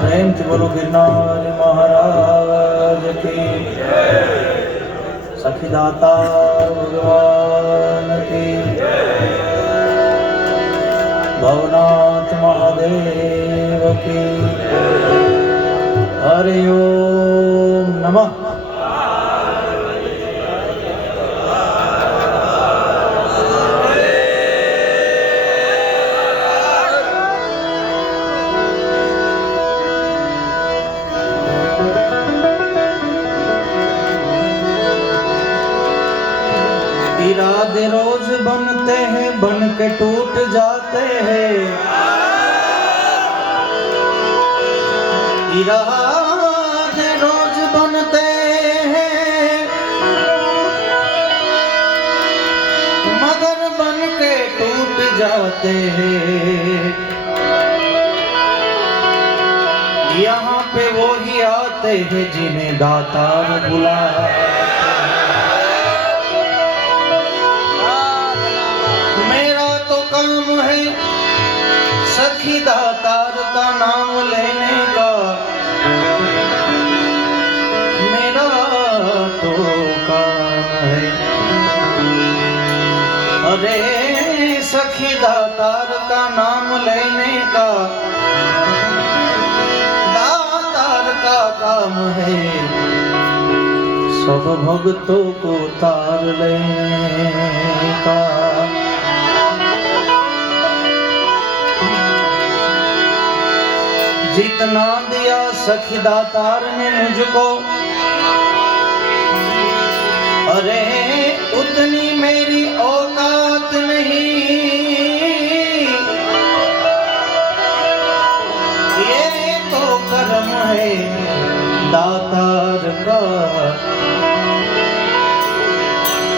પ્રેમથી બોલો ગિરનાર સખી દાતા ભગવાન ભવનાથ મહાદેવ કી હરિ ઓમ નમઃ کے ٹوٹ جاتے ہیں۔ کے روز بنتے ہیں۔ مگر بن کے ٹوٹ جاتے ہیں۔ یہاں پہ وہی آتے ہیں جنہیں داتا بلا۔ سکھی داتار کا نام لینے کا میرا تو کام ہے ارے سکھی داتار کا نام لینے کا داتار کا کام ہے سب بھگتوں کو تار لیں اتنا دیا سکھ داتار نے مجھ کو ارے اتنی میری اوقات نہیں یہ تو کرم ہے داتار کا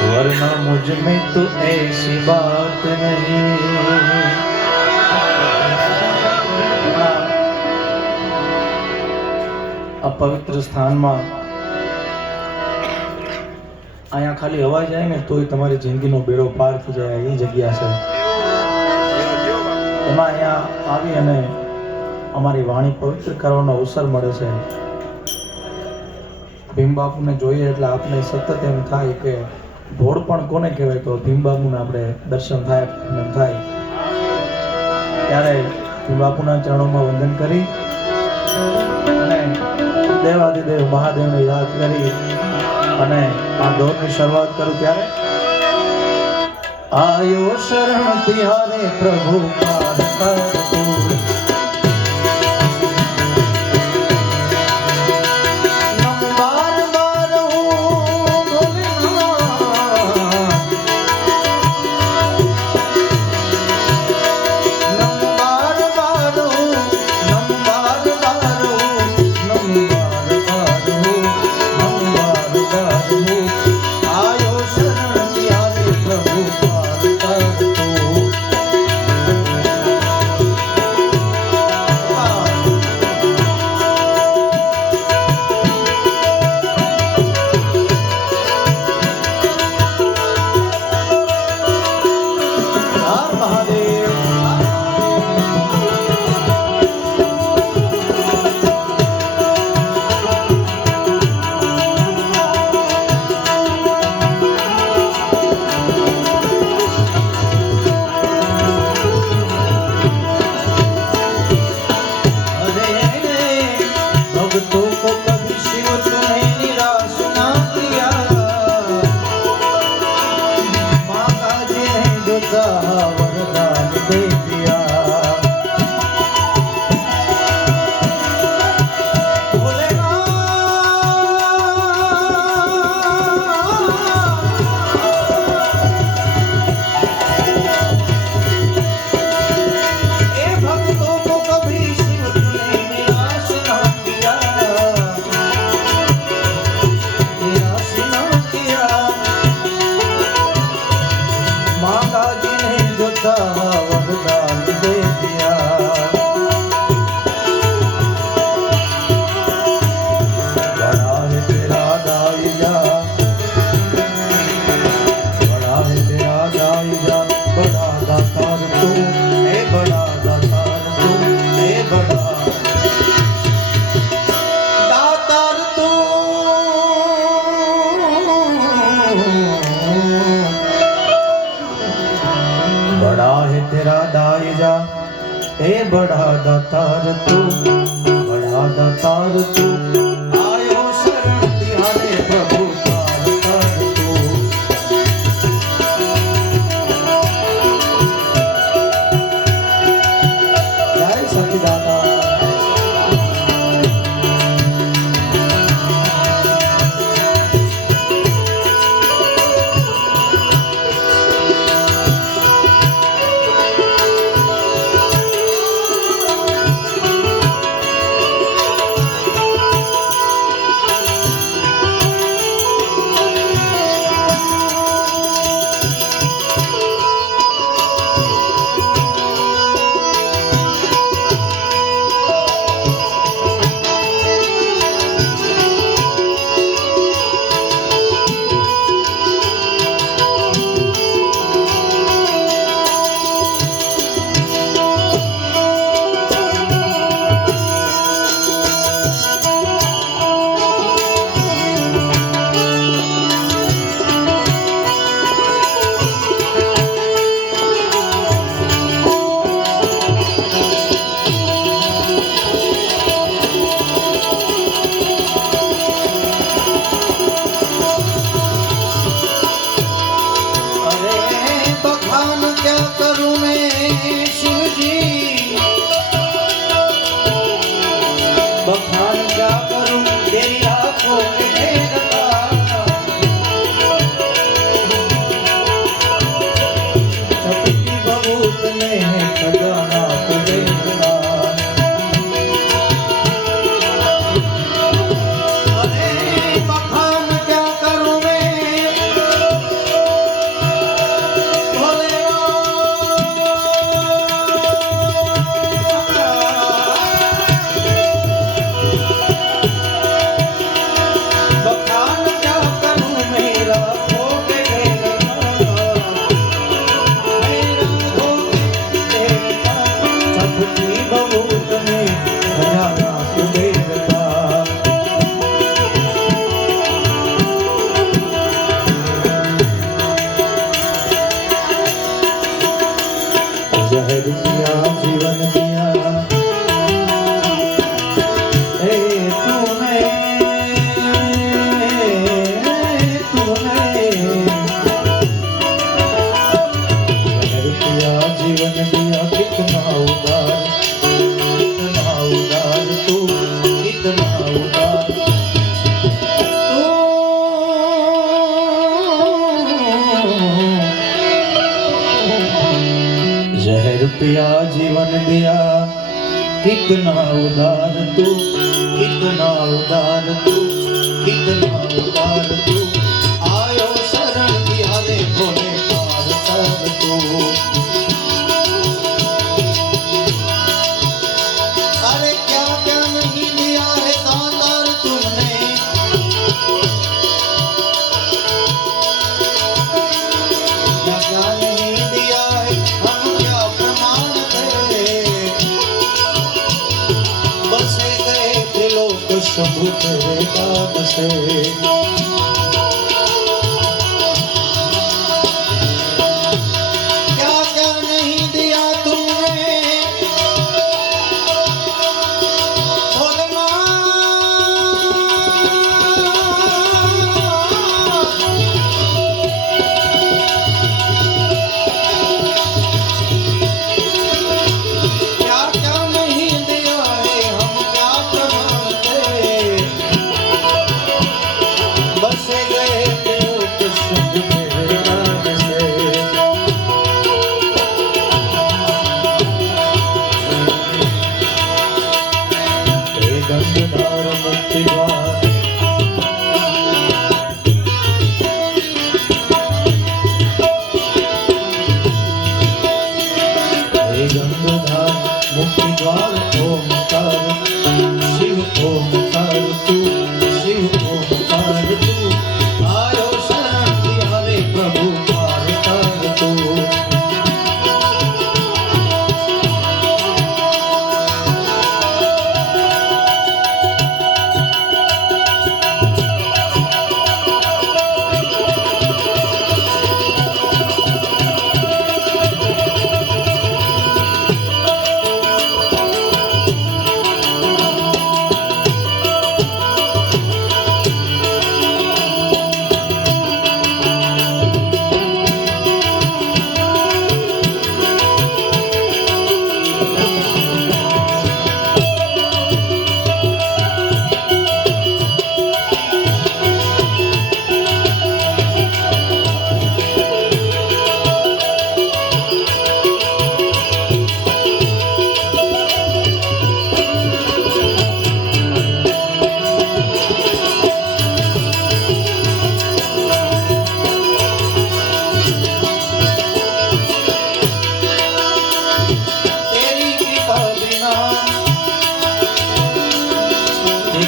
ورنہ مجھ میں تو ایسی بات نہیں આ પવિત્ર સ્થાનમાં અહીંયા ખાલી હવા જાય ને તોય તમારી જિંદગીનો બેડો પાર થઈ જાય એ જગ્યા છે. એમાં અહીંયા આવી અને અમારી વાણી પવિત્ર કરવાનો અવસર મળે છે. ભીમબાપુને જોઈએ એટલે આપને સતત એમ થાય કે ભોળ પણ કોને કહેવાય? તો ભીમબાપુને આપણે દર્શન થાય એમ થાય. ત્યારે ભીમબાપુના ચરણોમાં વંદન કરી. દેવાદિદેવ મહાદેવને યાદ કરી અને આ દોરની શરૂઆત કરું ત્યારે. આયો શરણ તિહારે પ્રભુ પાર बड़ा दातार तू बड़ा दातार तू कितना उदार तू कितना उदार तू। से જગદા મુક્તિ દ્વાર ઓમ કર શિવ ઓમ તું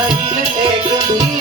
भैल एक भी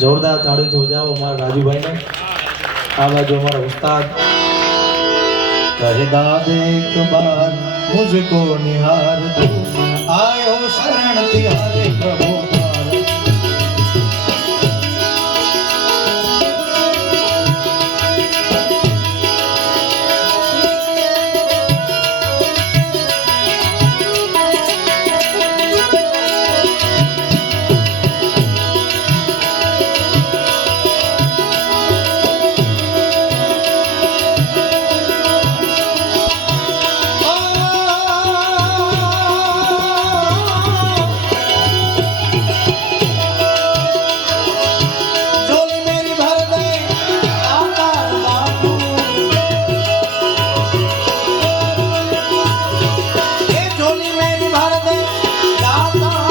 જોરદાર તાળી જોજાઓ અમારા રાજુભાઈને. આ બાજુ અમારા ઉસ્તાદ. कहदा देख बार मुझको निहार दो आयो शरण तिहारे प्रभु નારદ નારદ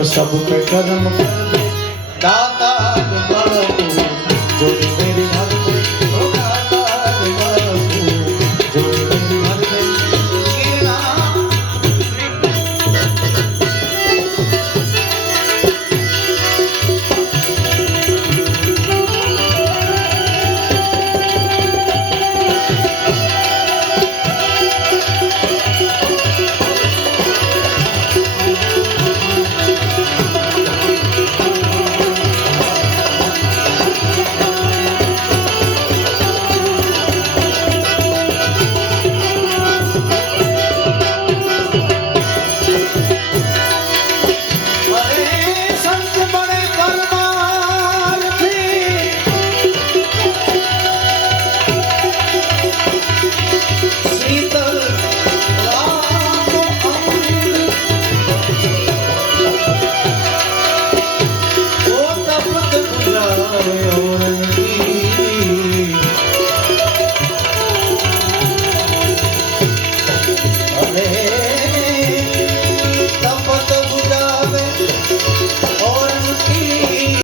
رم سڀ پيٺا داتا